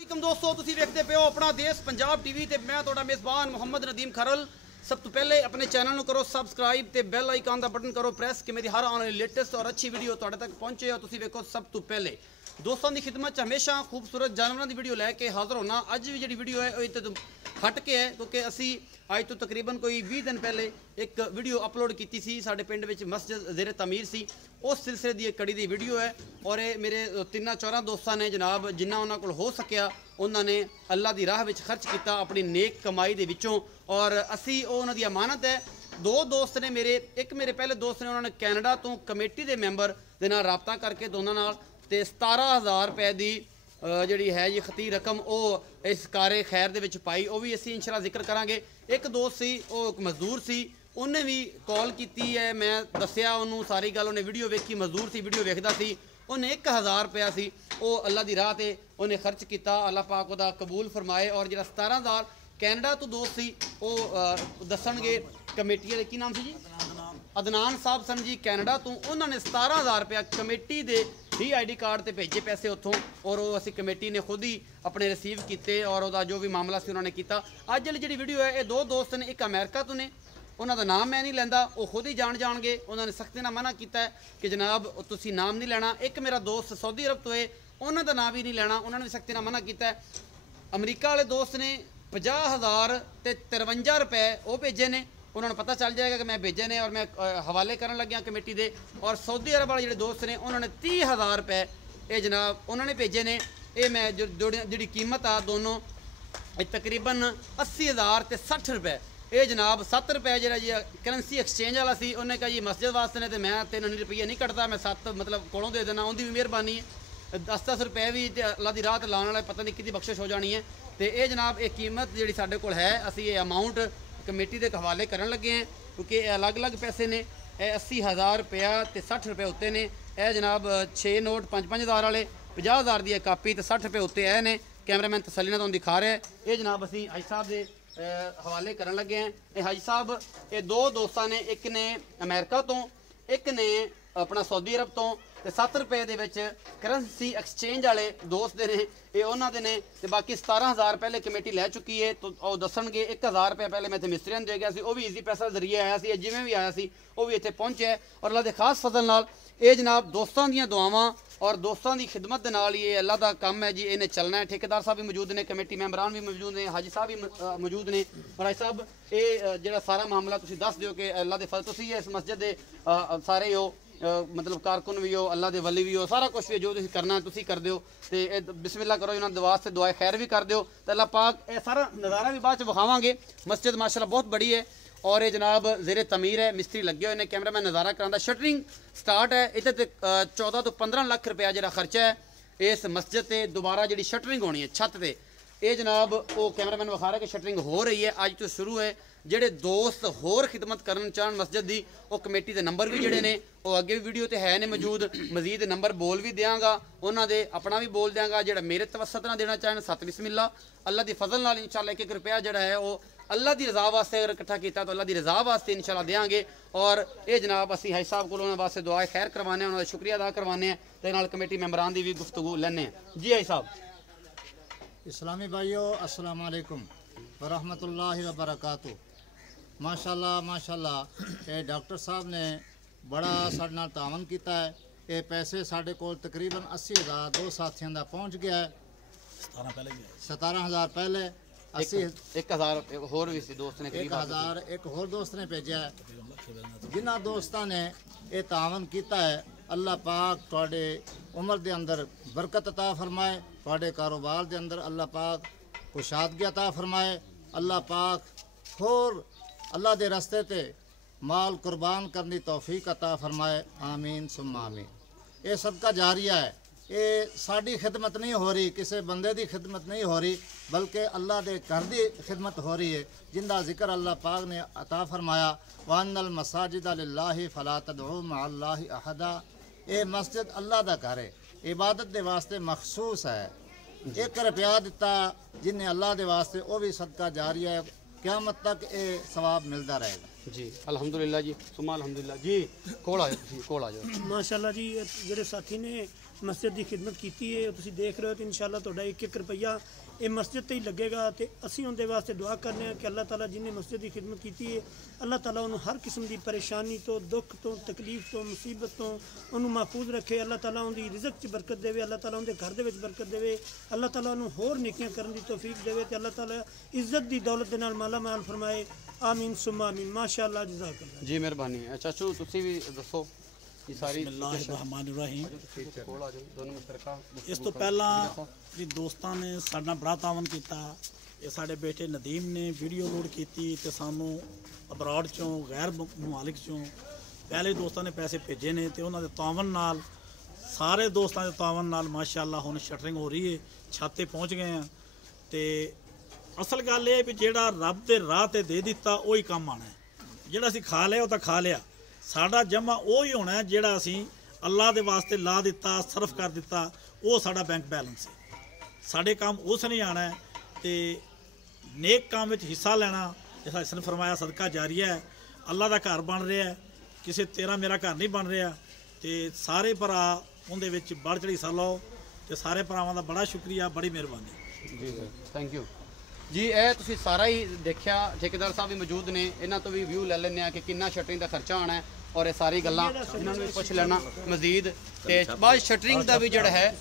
दोस्तों तुसी देखते पे हो अपना देश पंजाब टीवी ते मैं तुहाडा मेज़बान मोहम्मद नदीम खरल। सब तो पहले अपने चैनल को करो सबसक्राइब ते बेल आइकन का बटन करो प्रेस कि मेरी हर आने वाली लेटेस्ट और अच्छी वीडियो तुहाडे तक पहुंचे। और तुसी देखो सब तो पहले दोस्तों की खिदमत हमेशा खूबसूरत जानवरों की वीडियो लैके हाजिर होना। अज भी जी वीडियो है वो हट के है क्योंकि असी अज तो तकरीबन कोई 20 दिन पहले एक वीडियो अपलोड की सी। साडे पिंड विच मस्जिद ज़ेरे तमीर सी, उस सिलसिले की एक कड़ी की वीडियो है। और ये मेरे 3-4 दोस्तों ने जनाब जिन्ना उन्होंने को हो सकिया उन्होंने अल्लाह की राह में खर्च किया अपनी नेक कमाई के विचों। और असी उन्होंने अमानत है। 2 दोस्त ने मेरे, एक मेरे पहले दोस्त ने उन्होंने कैनेडा तो कमेटी के मैंबर के नाल राबता करके दोनों नाल ते 17,000 रुपए की जी है जी खती रकम वो इस कारे खैर दे विच पाई। वो भी असी इंशाअल्लाह जिक्र करांगे। एक दोस्त सी वो एक मजदूर सी, उन्हें भी कॉल की है, मैं दसिया उन्होंने सारी गल, उन्हें वीडियो वेखी, मजदूर सी वीडियो वेखदा सी। उन्हें 1000 रुपया सी वो अल्लाह की राह से उन्हें खर्च किया, अल्लाह पाक उहदा कबूल फरमाए। और जो 17,000 कैनेडा तो दोस्त सी वो दसणगे कमेटी की नाम सी जी अदनान साहब सन जी कैनेडा तो, उन्होंने 17,000 रुपया कमेटी के ही ID कार्ड से भेजे पैसे उतों। और वो असी कमेटी ने खुद ही अपने रिसीव किए और वह जो भी मामला से उन्होंने किया। अज वाली जी वीडियो है ये 2 दोस्त ने, एक अमेरिका तो ने, उन्होंने नाम मैं नहीं लैंदा, वो खुद ही जान गए। उन्होंने सख्ती ना मना किया कि जनाब तुसी नाम नहीं लेना। एक मेरा दोस्त सऊदी अरब तो है, उन्होंने नाम भी नहीं लेना, उन्होंने भी सख्ती ना मना किया। अमरीका वाले दोस्त ने 50,000 ते 53 रुपए वो भेजे ने, उन्होंने पता चल जाएगा कि मैं भेजे ने और मैं हवाले करन लग्या कमेटी दे। और सऊदी अरब वाले जो दोस्त ने उन्होंने 30,000 रुपए ये जनाब उन्होंने भेजे ने। ये मैं जी कीमत आ दोनों तकरीबन 80,000 ते 60 रुपए। ये जनाब 7 रुपए जो जी करंसी एक्सचेंज वाला सी, उन्हें कहा जी मस्जिद वास्ते ने तो मैं 3 रुपये नहीं कटता, मैं 7 मतलब कोलों दे देना, उनकी भी मेहरबानी है। 10-10 रुपए भी अल्लाह की राह ते लाने वाले पता नहीं कि बख्शिश हो जानी है। तो ये जनाब ये कीमत जी साढ़े को है, असी ये अमाउंट कमेटी के हवाले करन लगे हैं क्योंकि अलग अलग पैसे ने। 80,000 रुपया तो 60 रुपए उत्ते ने। यह जनाब 6 नोट 5-5 वाले 50,000 की कापी तो 60 रुपए उत्ते आए ने। कैमरामैन तसली तो दिखा रहा है। ये जनाब असी हाजी साहब के हवाले करन लगे हैं। ये हाजी साहब ये 2 दोस्तों ने, एक ने अमेरिका तो एक ने अपना सऊदी अरब तो 7 रुपए के करंसी एक्सचेंज वाले दोस्त दे ने, ये उन्होंने ने। तो बाकी 17,000 पहले कमेटी लै चुकी है तो वह दसणगे। 1,000 रुपया पहले मैं इतने मिस्त्रियों दे गया, वो भी ईजी पैसा जरिए आया सी, जिमें भी आया सी वो भी इतने पहुँचे है। और अल्लाह के खास फजल नाल ये जनाब दोस्तों दी दुआवां और दोस्तों की खिदमत के नाल ये अल्लाह का काम है जी, इन्हें चलना है। ठेकेदार साहब भी मौजूद ने, कमेटी मैंबरान भी मौजूद ने, हाजी साहब भी मौजूद ने। और हाजी साहब ये जो सारा मामला तुम दस दो कि अल्लाह के फजल तुम इस मस्जिद के सारे हो मतलब कारकुन भी हो, अल्लाह के वली भी हो, सारा कुछ भी जो तुम करना तुम कर दो। तो बिस्मिल्लाह करो इन्होंने दुआ से दुआ खैर भी कर दो। तो अल्लाह पाक ये सारा नज़ारा भी बाद विखावांगे। मस्जिद माशाल्लाह बहुत बड़ी है और ये जनाब ज़ेरे तमीर है, मिस्त्री लगे हुए हैं, कैमरा मैन नज़ारा करांदा। शटरिंग स्टार्ट है, इतने 14 तो 15 लाख रुपया जो खर्चा है इस मस्जिद से दोबारा जी शटरिंग होनी है छत पर। ये जनाब वो कैमरा मैन विखा रहा है कि शटरिंग हो रही है, अज तो शुरू है। जेडे दोस्त होर खिदमत करन चाहन मस्जिद की, वो कमेटी के नंबर भी जोड़े ने वो अगे भी वीडियो तो है ने मौजूद, मजीद नंबर बोल भी देंगा उन्होंने, अपना भी बोल देंगा। जो मेरे तवसत ना देना चाहन 7 बिस्मिल्ला, अल्लाह की फजल नाल इंशाअल्लाह 1-1 रुपया जोड़ा है वो अल्लाह की रज़ा वास्ते अगर इकट्ठा किया तो अल्लाह की रज़ा वास्ते इंशाअल्लाह देंगे। और ये जनाब असी हाजी साहब को उन्होंने वास्ते दुआ खैर करवाने, उन्होंने शुक्रिया अदा करवाने तो नाल कमेटी मैंबरान की भी गुफ्तगू लैने। जी हाजी साहब। इस्लामी भाइयों अस्सलाम वालेकुम व रहमतुल्लाहि व बरकातुहू। माशाल्लाह माशाल्लाह ये डॉक्टर साहब ने बड़ा साडे नाल तावन किया है। ये पैसे साडे कोल तकरीबन 80,000 2 साथियों का पहुँच गया है। 17,000 पहले 1,000 होर भी सी दोस्त ने, 1,000 एक होर दोस्त ने भेजा है। जिन्होंने दोस्तों ने ये तावन किया है, अल्लाह पाक तुहाडे उम्र के अंदर बरकत अता फरमाए, तुहाडे कारोबार के अंदर अल्लाह पाक कुशादगी अता फरमाए। अल्लाह पाक होर अल्लाह के रस्ते ते माल कुर्बान करने की तौफीक अता फरमाए। आमीन सुम्मा आमीन। ये सबका जारिया है, ये साड़ी खिदमत नहीं हो रही, किसी बंदे की खिदमत नहीं हो रही, बल्कि अल्लाह के घर की खिदमत हो रही है, जिंदा जिक्र अल्लाह पाक ने अता फरमाया वान्नल मसाजिद लिल्लाहि फला तदउ मअल्लाहि अहदा। ये मस्जिद अल्लाह का घर है, इबादत के वास्ते मखसूस है। 1 रुपया दिता जिन्हें अल्लाह के वास्ते वो भी सदका जारिया है, क़यामत तक ये सवाब मिलता रहेगा। जी अल्हम्दुलिल्लाह जी सुमा अल्हम्दुलिल्लाह जी। कोल आ जाओ, कोल आ जाओ। माशाल्लाह जी जेडे साथी ने ਮਸਜਿਦ ਦੀ ਖਿਦਮਤ ਕੀਤੀ ਹੈ। ਤੁਸੀਂ ਦੇਖ ਰਹੇ ਹੋ ਤੇ ਇਨਸ਼ਾਅੱਲਾ ਤੁਹਾਡਾ 1-1 ਰੁਪਈਆ ਇਹ ਮਸਜਿਦ ਤੇ ਹੀ ਲੱਗੇਗਾ ਤੇ ਅਸੀਂ ਉਹਦੇ ਵਾਸਤੇ ਦੁਆ ਕਰਨੇ ਆ ਕਿ ਅੱਲਾਹ ਤਾਲਾ ਜਿਹਨੇ ਮਸਜਿਦ ਦੀ ਖਿਦਮਤ ਕੀਤੀ ਹੈ ਅੱਲਾਹ ਤਾਲਾ ਉਹਨੂੰ ਹਰ ਕਿਸਮ ਦੀ ਪਰੇਸ਼ਾਨੀ ਤੋਂ, ਦੁੱਖ ਤੋਂ, ਤਕਲੀਫ ਤੋਂ, ਮੁਸੀਬਤ ਤੋਂ ਉਹਨੂੰ ਮਹਿਫੂਜ਼ ਰੱਖੇ। ਅੱਲਾਹ ਤਾਲਾ ਉਹਦੀ ਰਿਜ਼ਕ 'ਚ ਬਰਕਤ ਦੇਵੇ, ਅੱਲਾਹ ਤਾਲਾ ਉਹਦੇ ਘਰ ਦੇ ਵਿੱਚ ਬਰਕਤ ਦੇਵੇ, ਅੱਲਾਹ ਤਾਲਾ ਉਹਨੂੰ ਹੋਰ ਨੇਕੀਆਂ ਕਰਨ ਦੀ ਤੌਫੀਕ ਦੇਵੇ ਤੇ ਅੱਲਾਹ ਤਾਲਾ ਇੱਜ਼ਤ ਦੀ ਦੌਲਤ ਦੇ ਨਾਲ ਮਾਲਾ ਮਾਲ ਫਰਮਾਏ। ਆਮੀਨ ਸੁਮਾ ਆਮੀਨ। ਮਾਸ਼ਾਅੱਲਾ, ਜਜ਼ਾਕੱਲਾ ਜੀ ਮਿਹਰਬਾਨੀ। ਚਾਚੂ ਤੁਸੀਂ ਵੀ ਦੱਸੋ ਇਹ ਸਾਰੀ ਬਿਸਮਿल्लाहिर्रहमानिर्रहीम। ਕੋਲ ਆ ਜਾਓ, ਦੋਨੋਂ ਮੁਸ਼ਤਰਕਾ ਇਸ ਤੋਂ ਪਹਿਲਾਂ ਵੀ ਦੋਸਤਾਂ ਨੇ ਸਾਡਾ ਬੜਾ ਤਾਵਨ ਕੀਤਾ। ਇਹ ਸਾਡੇ ਬੇਟੇ ਨਦੀਮ ਨੇ ਵੀਡੀਓ ਲੋਡ ਕੀਤੀ ਤੇ ਸਾਨੂੰ ਅਬਰਾਡ ਚੋਂ, ਗੈਰ ਮੁਮਾਲਿਕ ਚੋਂ ਪਹਿਲੇ ਦੋਸਤਾਂ ਨੇ ਪੈਸੇ ਭੇਜੇ ਨੇ ਤੇ ਉਹਨਾਂ ਦੇ ਤਾਵਨ ਨਾਲ, ਸਾਰੇ ਦੋਸਤਾਂ ਦੇ ਤਾਵਨ ਨਾਲ ਮਾਸ਼ਾਅੱਲਾ ਹੁਣ ਸ਼ਟਰਿੰਗ ਹੋ ਰਹੀ ਹੈ, ਛੱਤ ਤੇ ਪਹੁੰਚ ਗਏ ਆ। ਤੇ ਅਸਲ ਗੱਲ ਇਹ ਵੀ ਜਿਹੜਾ ਰੱਬ ਦੇ ਰਾਹ ਤੇ ਦੇ ਦਿੱਤਾ ਉਹ ਹੀ ਕੰਮ ਆਣਾ ਹੈ। ਜਿਹੜਾ ਅਸੀਂ ਖਾ ਲਿਆ ਉਹ ਤਾਂ ਖਾ ਲਿਆ, ਸਾਡਾ ਜਮਾ ਉਹ ਹੀ ਹੋਣਾ ਜਿਹੜਾ ਅਸੀਂ ਅੱਲਾਹ ਦੇ ਵਾਸਤੇ ਲਾ ਦਿੱਤਾ, ਸਰਫ ਕਰ ਦਿੱਤਾ, ਉਹ ਸਾਡਾ ਬੈਂਕ ਬੈਲੈਂਸ ਹੈ। ਸਾਡੇ ਕੰਮ ਉਸ ਨੇ ਆਣਾ ਹੈ ਤੇ ਨੇਕ ਕੰਮ ਵਿੱਚ ਹਿੱਸਾ ਲੈਣਾ। ਜਿਸ ਤਰ੍ਹਾਂ ਇਸਨੇ ਫਰਮਾਇਆ ਸਦਕਾ ਜਾਰੀਆ ਹੈ, ਅੱਲਾਹ ਦਾ ਘਰ ਬਣ ਰਿਹਾ ਹੈ, ਕਿਸੇ ਤੇਰਾ ਮੇਰਾ ਘਰ ਨਹੀਂ ਬਣ ਰਿਹਾ। ਤੇ ਸਾਰੇ ਭਰਾ ਉਹਦੇ ਵਿੱਚ ਬੜ ਚੜੀ ਹਿੱਸਾ ਲਓ ਤੇ ਸਾਰੇ ਭਰਾਵਾਂ ਦਾ ਬੜਾ ਸ਼ੁਕਰੀਆ, ਬੜੀ ਮਿਹਰਬਾਨੀ ਜੀ ਸਰ, ਥੈਂਕ ਯੂ ਜੀ। ਇਹ ਤੁਸੀਂ ਸਾਰਾ ਹੀ ਦੇਖਿਆ, ਠੇਕੇਦਾਰ ਸਾਹਿਬ ਵੀ ਮੌਜੂਦ ਨੇ, ਇਹਨਾਂ ਤੋਂ ਵੀ ਵਿਊ ਲੈ ਲੈਂਦੇ ਆ ਕਿ ਕਿੰਨਾ ਸ਼ਟਰਿੰਗ ਦਾ ਖਰਚਾ ਆਣਾ ਹੈ ਔਰ ਇਹ ਸਾਰੀ ਗੱਲਾਂ ਇਹਨਾਂ ਨੂੰ ਵੀ ਪੁੱਛ ਲੈਣਾ ਮਜ਼ੀਦ। ਤੇ ਬਾਅਦ ਸ਼ਟਰਿੰਗ ਦਾ ਵੀ ਜਿਹੜਾ ਹੈ,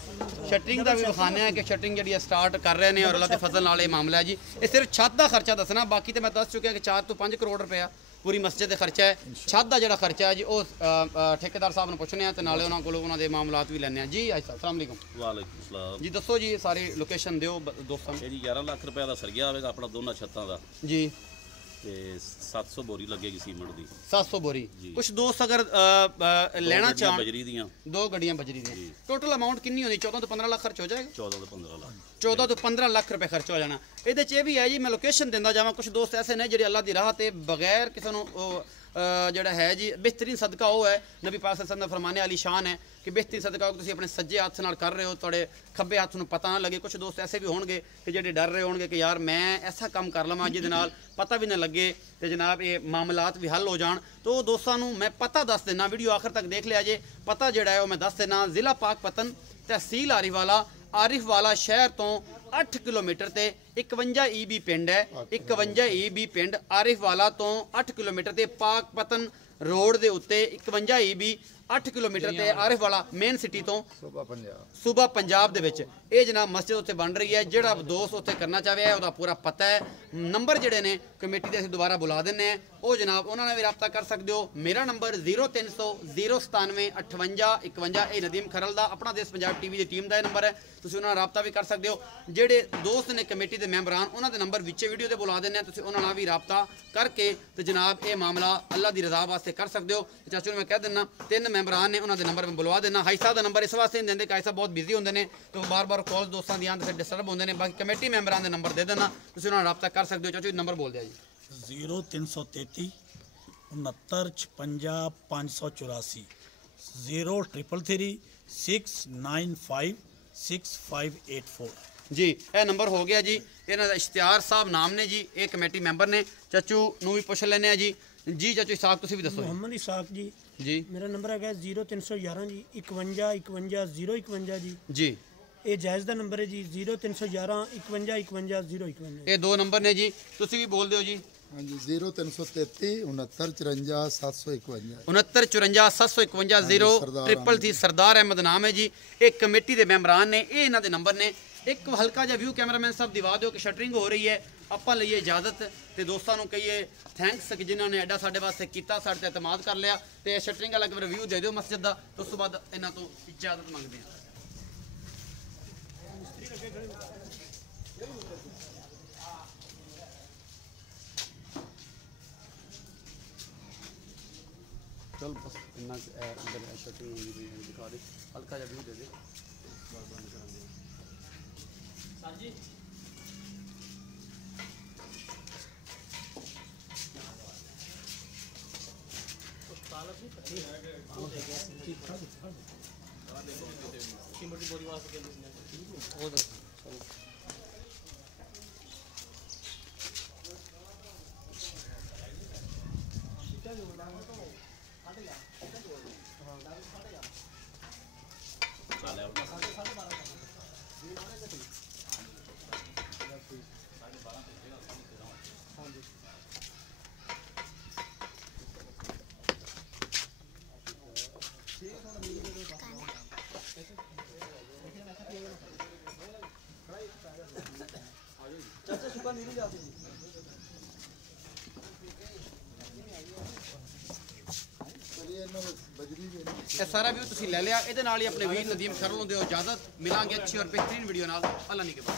ਸ਼ਟਰਿੰਗ ਦਾ ਵੀ ਵਿਖਾਣੇ ਆ ਕਿ ਸ਼ਟਰਿੰਗ ਜਿਹੜੀ ਹੈ ਸਟਾਰਟ ਕਰ ਰਹੇ ਨੇ ਔਰ ਅੱਲਾਹ ਦੇ ਫਜ਼ਲ ਨਾਲ ਇਹ ਮਾਮਲਾ ਹੈ ਜੀ। ਇਹ ਸਿਰਫ ਛੱਤ ਦਾ ਖਰਚਾ ਦੱਸਣਾ, ਬਾਕੀ ਤੇ ਮੈਂ ਦੱਸ ਚੁੱਕਿਆ ਕਿ 4 ਤੋਂ 5 ਕਰੋੜ ਰੁਪਇਆ ਪੂਰੀ ਮਸਜਿਦ ਦਾ ਖਰਚਾ ਹੈ। ਛੱਤ ਦਾ ਜਿਹੜਾ ਖਰਚਾ ਹੈ ਜੀ ਉਹ ਠੇਕੇਦਾਰ ਸਾਹਿਬ ਨੂੰ ਪੁੱਛਣੇ ਆ ਤੇ ਨਾਲੇ ਉਹਨਾਂ ਕੋਲੋਂ ਉਹਨਾਂ ਦੇ ਮਾਮਲਾਤ ਵੀ ਲੈਣੇ ਆ ਜੀ। ਅੱਛਾ, ਅਸਲਾਮ ਵਾਲੇਕੁਮ। ਵਾਲੇਕੁਮ ਸਲਾਮ ਜੀ ਦੱਸੋ ਜੀ, ਸਾਰੀ ਲੋਕੇਸ਼ਨ ਦਿਓ ਦੋਸਤਾਂ ਨੂੰ। ਇਹ ਜੀ 11 ਲੱਖ ਰੁਪਏ ਦਾ ਸਰਗਿਆ ਆਵੇਗਾ ਆਪਣਾ ਦੋਨਾਂ ਛੱਤਾਂ ਦਾ ਜੀ ਤੇ 700 ਬੋਰੀ ਲੱਗੇਗੀ ਸੀਮੈਂਟ ਦੀ, 700 ਬੋਰੀ। ਕੁਝ ਦੋਸਤ ਅਗਰ ਲੈਣਾ ਚਾਹਣ, ਬਜਰੀ ਦੀਆਂ 2 ਗੱਡੀਆਂ ਬਜਰੀ ਦੀਆਂ, ਟੋਟਲ ਅਮਾਉਂਟ ਕਿੰਨੀ ਹੋਣੀ? 14 ਤੋਂ 15 ਲੱਖ ਖਰਚ ਹੋ ਜਾਏਗਾ। 14 ਤੋਂ 15 ਲੱਖ 14 ਤੋਂ 15 ਲੱਖ ਰੁਪਏ ਖਰਚ ਹੋ ਜਾਣਾ। ਇਹਦੇ 'ਚ ਇਹ ਵੀ ਹੈ ਜੀ, ਮੈਂ ਲੋਕੇਸ਼ਨ ਦਿੰਦਾ ਜਾਵਾਂ, ਕੁਝ ਦੋਸਤ ਐਸੇ ਨੇ ਜਿਹੜੇ ਅੱਲਾਹ ਦੀ ਰਾਹ ਤੇ ਬਗੈਰ ਕਿਸੇ ਨੂੰ ਜਿਹੜਾ ਹੈ ਜੀ ਬਿਹਤਰੀਨ ਸਦਕਾ ਉਹ ਹੈ, ਨਬੀ ਪਾਕ ਸੱਲੱਲਾਹੁ ਅਲੈहि ਵਸੱਲਮ ਦਾ ਫਰਮਾਨੇ ਵਾਲੀ ਸ਼ਾਨ ਹੈ ਕਿ ਬਿਹਤਰੀਨ ਸਦਕਾ ਉਹ ਤੁਸੀਂ ਆਪਣੇ ਸੱਜੇ ਹੱਥ ਨਾਲ ਕਰ ਰਹੇ ਹੋ, ਤੁਹਾਡੇ ਖੱਬੇ ਹੱਥ ਨੂੰ ਪਤਾ ਨਾ ਲੱਗੇ। ਕੁਝ ਦੋਸਤ ਐਸੇ ਵੀ ਹੋਣਗੇ ਕਿ ਜਿਹੜੇ ਡਰ ਰਹੇ ਹੋਣਗੇ ਕਿ ਯਾਰ ਮੈਂ ਐਸਾ ਕੰਮ ਕਰ ਲਵਾਂ ਜਿਹਦੇ ਨਾਲ ਪਤਾ ਵੀ ਨਾ ਲੱਗੇ ਤੇ ਜਨਾਬ ਇਹ ਮਾਮਲਾਤ ਵੀ ਹੱਲ ਹੋ ਜਾਣ। ਤਾਂ ਉਹ ਦੋਸਤਾਂ ਨੂੰ ਮੈਂ ਪਤਾ ਦੱਸ ਦੇਣਾ, ਵੀਡੀਓ ਆਖਰ ਤੱਕ ਦੇਖ ਲਿਆ ਜੇ। ਪਤਾ ਜਿਹੜਾ ਹੈ ਉਹ ਮੈਂ ਦੱਸ ਦੇਣਾ, ਜ਼ਿਲ੍ਹਾ ਪਾਕਪਤਨ, ਤਹਿਸੀਲ ਆਰਿਫਵਾਲਾ ਸ਼ਹਿਰ ਤੋਂ 8 ਕਿਲੋਮੀਟਰ ਤੇ 51 EB ਪਿੰਡ ਹੈ। 51 EB ਪਿੰਡ ਆਰਿਫਵਾਲਾ ਤੋਂ 8 ਕਿਲੋਮੀਟਰ ਤੇ ਪਾਕਪਤਨ ਰੋਡ ਦੇ ਉੱਤੇ 51 EB 8 ਕਿਲੋਮੀਟਰ ਤੇ ਆਰਿਫਵਾਲਾ ਮੇਨ ਸਿਟੀ ਤੋਂ ਸੂਬਾ ਪੰਜਾਬ ਦੇ ਵਿੱਚ ਇਹ ਜਨਾਬ ਮਸਜਿਦ ਉੱਤੇ ਬਣ ਰਹੀ ਹੈ। ਜਿਹੜਾ ਦੋਸਤ ਉੱਥੇ ਕਰਨਾ ਚਾਹਵੇ ਉਹਦਾ ਪੂਰਾ ਪਤਾ ਹੈ। ਨੰਬਰ ਜਿਹੜੇ ਨੇ ਕਮੇਟੀ ਦੇ ਅਸੀਂ ਦੁਬਾਰਾ ਬੁਲਾ ਦਿੰਨੇ ਆ, ਉਹ ਜਨਾਬ ਉਹਨਾਂ ਨਾਲ ਵੀ ਰਾਬਤਾ ਕਰ ਸਕਦੇ ਹੋ। ਮੇਰਾ ਨੰਬਰ 0300 097 58 51। ਇਹ ਨਦੀਮ ਖਰਲ ਦਾ ਆਪਣਾ ਦੇਸ਼ ਪੰਜਾਬ TV ਦੀ ਟੀਮ ਦਾ ਇਹ ਨੰਬਰ ਹੈ, ਤੁਸੀਂ ਉਹਨਾਂ ਨਾਲ ਰਾਬਤਾ ਵੀ ਕਰ ਸਕਦੇ ਹੋ। ਜਿਹੜੇ ਦੋਸਤ ਨੇ ਕਮੇਟੀ ਦੇ ਮੈਂਬਰਾਂ, ਉਹਨਾਂ ਦੇ ਨੰਬਰ ਵਿੱਚੇ ਵੀਡੀਓ ਤੇ ਬੁਲਾ ਦਿੰਨੇ ਆ, ਤੁਸੀਂ ਉਹਨਾਂ ਨਾਲ ਵੀ ਰਾਬਤਾ ਕਰਕੇ ਤੇ ਜਨਾਬ ਇਹ ਮਾਮਲਾ ਅੱਲਾਹ ਦੀ ਰਜ਼ਾ ਵਾਸਤੇ ਕਰ ਸਕਦੇ ਹੋ। ਚਾਚੂ ਨੂੰ ਮੈਂ ਕਹਿ ਦਿੰਦਾ 3 ਮੈਂਬਰਾਂ ਨੇ, ਉਹਨਾਂ ਦੇ ਨੰਬਰ ਮੈਂ ਬੁਲਵਾ ਦੇਣਾ। ਹਾਈ ਸਾਹਿਬ ਦਾ ਨੰਬਰ ਇਸ ਵਾਸਤੇ ਨਹੀਂ ਦਿੰਦੇ ਕਿ ਹਾਈ ਸਾਹਿਬ ਬਹੁਤ ਬਿਜ਼ੀ ਹੁੰਦੇ ਨੇ ਤੇ ਬਾਰ-ਬਾਰ ਕਾਲਸ ਦੋਸਤਾਂ ਦੀਆਂ ਆਉਣ ਤੇ ਡਿਸਟਰਬ ਹੁੰਦੇ ਨੇ। ਬਾਕੀ ਕਮੇਟੀ ਮੈਂਬਰਾਂ ਦੇ ਨੰਬਰ ਦੇ ਦੇਣਾ, ਤੁਸੀਂ ਉਹਨਾਂ ਨਾਲ ਰਾਬਤਾ ਕਰ ਸਕਦੇ ਹੋ। ਚਾਚੂ ਨੰਬਰ ਬੋਲ ਦਿਆ ਜੀ। 0333 69 56 584 0333 695 6584 ਜੀ। ਇਹ ਨੰਬਰ ਹੋ ਗਿਆ ਜੀ। ਇਹਨਾਂ ਦਾ ਇਸ਼ਤਿਹਾਰ ਸਾਹਿਬ ਨਾਮ ਨੇ ਜੀ, ਇਹ ਕਮੇਟੀ ਮੈਂਬਰ ਨੇ। ਚਾਚੂ ਨੂੰ ਵੀ ਪੁੱਛ ਲੈਂਦੇ ਆ ਜੀ। ਜੀ ਚਾਚੂ ਇਸਾਕ ਤੁਸੀਂ ਵੀ ਦੱਸੋ ਮੁਹੰਮਦ ਇਸਾਕ ਜੀ। ਜੀ ਮੇਰਾ ਨੰਬਰ ਹੈਗਾ 0311 ਜੀ 51 51 051 ਜੀ। ਜੀ ਇਹ ਜਾਇਜ਼ ਦਾ ਨੰਬਰ ਹੈ ਜੀ 0311 51 51 051। ਇਹ 2 ਨੰਬਰ ਨੇ ਜੀ, ਤੁਸੀਂ ਵੀ ਬੋਲ ਦਿਓ ਜੀ। ਹਾਂਜੀ 0333 69 54 751 69 54 751 033 ਸਰਦਾਰ ਅਹਿਮਦ ਨਾਮ ਹੈ ਜੀ। ਇਹ ਕਮੇਟੀ ਦੇ ਮੈਂਬਰਾਂ ਨੇ, ਇਹ ਇਹਨਾਂ ਦੇ ਨੰਬਰ ਨੇ। ਇੱਕ ਹਲਕਾ ਜਿਹਾ ਵਿਊ ਕੈਮਰਾਮੈਨ ਸਾਹਿਬ ਦਿਵਾ ਦਿਓ ਕਿ ਸ਼ਟਰਿੰਗ ਹੋ ਰਹੀ ਹੈ। ਆਪਾਂ ਲਈਏ ਇਜਾਜ਼ਤ ਤੇ ਦੋਸਤਾਂ ਨੂੰ ਕਹੀਏ ਥੈਂਕਸ ਕਿ ਜਿਨ੍ਹਾਂ ਨੇ ਐਡਾ ਸਾਡੇ ਵਾਸਤੇ ਕੀਤਾ, ਸਾਡੇ ਤੇ ਇਤਮਾਦ ਕਰ ਲਿਆ। ਤੇ ਸ਼ਟਰਿੰਗ ਵਾਲਾ ਇੱਕ ਰਿਵਿਊ ਦੇ ਦਿਓ ਮਸਜਿਦ ਦਾ, ਉਸ ਤੋਂ ਬਾਅਦ ਇਹਨਾਂ ਤੋਂ ਇਜਾਜ਼ਤ ਮੰਗਦੇ ਹਾਂ। चल बस इन्ना अंदर शटिंग दिखा दे, हल्का जिहा व्यू दे दे। बंद कर दे सर जी। ਚੱਲ ਇਹ ਸਾਰਾ ਵੀਊ ਤੁਸੀਂ ਲੈ ਲਿਆ। ਇਹਦੇ ਨਾਲ ਹੀ ਆਪਣੇ ਵੀਰ ਨਦੀਮ ਖਰਲ ਨੂੰ ਦਿਓ ਇਜਾਜ਼ਤ। ਮਿਲਾਂਗੇ ਅੱਛੀ ਔਰ ਬਿਹਤਰੀਨ ਵੀਡੀਓ ਨਾਲ। ਅੱਲਾ ਨਿਗਹਿਬਾਨ।